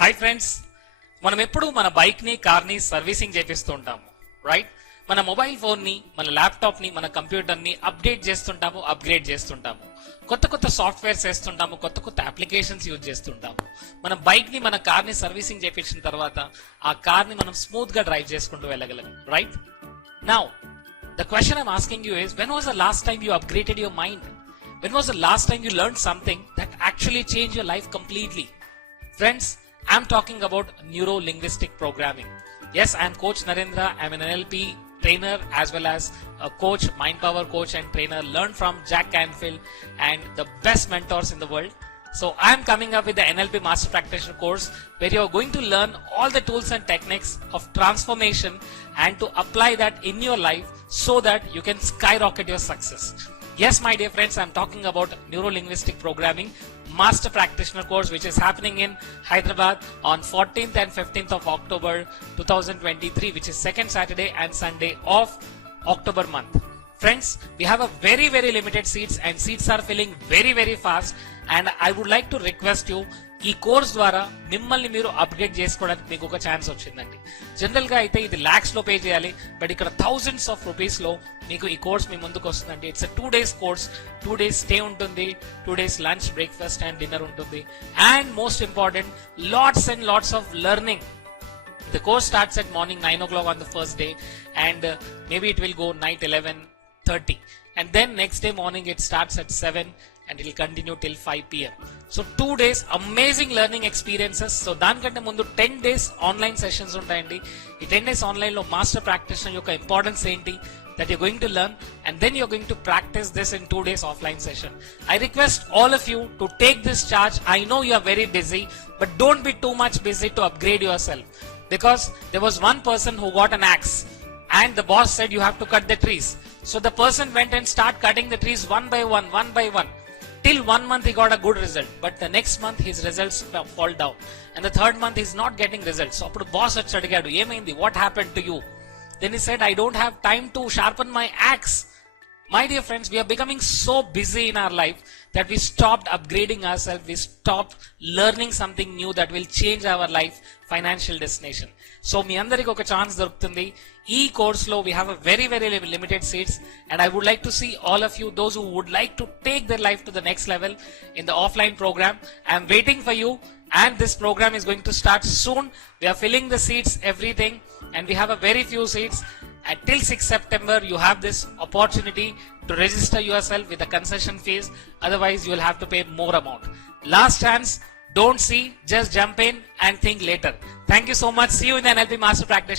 Hi friends, మనం ఎప్పుడు మన బైక్ ని కార్ ని సర్వీసింగ్ చేపిస్తూ ఉంటాము, రైట్? మన మొబైల్ ఫోన్ ని, మన ల్యాప్టాప్ ని, మన కంప్యూటర్ ని అప్డేట్ చేస్తుంటాము, అప్గ్రేడ్ చేస్తుంటాము, కొత్త కొత్త సాఫ్ట్వేర్స్ వేస్తుంటాము, కొత్త కొత్త అప్లికేషన్స్ యూజ్ చేస్తుంటాము. మన బైక్ ని, మన కార్ ని సర్వీసింగ్ చేపించిన తర్వాత ఆ కార్ ని మనం స్మూత్ గా డ్రైవ్ చేసుకుంటూ వెళ్ళగలం, right? Now the question I'm asking you is, when was the last time you upgraded your mind? When was the last time you learned something that actually changed your life completely? Friends, I'm talking about Neuro-Linguistic Programming. Yes, I'm Coach Narendra. I'm an NLP trainer as well as a coach, mind power coach and trainer, learned from Jack Canfield and the best mentors in the world. So I'm coming up with the NLP Master Practitioner Course, where you're going to learn all the tools and techniques of transformation and to apply that in your life so that you can skyrocket your success. Yes, my dear friends, I'm talking about Neuro-Linguistic Programming Master Practitioner Course, which is happening in Hyderabad on 14th and 15th of October 2023, which is second Saturday and Sunday of October month. Friends, we have a very limited seats and seats are filling very fast, and I would like to request you, ఈ course ద్వారా మిమ్మల్ని మీరు upgrade చేసుకోవడానికి మీకు ఒక chance వచ్చిందండి. General గా అయితే ఇది లాక్స్ లో పే చేయాలి, బట్ ఇక్కడ థౌజండ్స్ ఆఫ్ రూపీస్ లో మీకు ఈ కోర్స్ మీ ముందుకు వస్తుందండి. It's 2 days course, 2 days stay ఉంటుంది, 2 days lunch, breakfast and dinner ఉంటుంది, and most important, lots and lots of learning. The course starts at morning 9 o'clock on the first day, and maybe it will go night 11:30, and then next day morning it starts at 7 and it will continue till 5 p.m. So 2 days amazing learning experiences. So దానికంటే ముందు 10 days online sessions ఉంటాయండి. ఈ 10 days online లో master practitioner యొక్క importance ఏంటి that you're going to learn, and then you're going to practice this in 2 days offline session. I request all of you to take this charge. I know you are very busy, but don't be too much busy to upgrade yourself, because there was one person who got an axe and the boss said you have to cut the trees. So the person went and started cutting the trees one by one. Till 1 month he got a good result, but the next month his results fall down, and the third month he's not getting results. So appudu boss vachi adigadu, emaindi, what happened to you? Then he said, I don't have time to sharpen my axe. My dear friends, we are becoming so busy in our life that we stopped upgrading ourselves, we stopped learning something new that will change our life financial destination. So మీ అందరికి ఒక chance దొరుకుతుంది. ఈ course లో we have a very limited seats, and I would like to see all of you, those who would like to take their life to the next level in the offline program. I am waiting for you, and this program is going to start soon. We are filling the seats, everything, and we have a very few seats. Till 6 September you have this opportunity to register yourself with a concession fees, otherwise you will have to pay more amount. Last chance, don't see, just jump in and think later. Thank you so much. See you in the NLP Master Practitioner.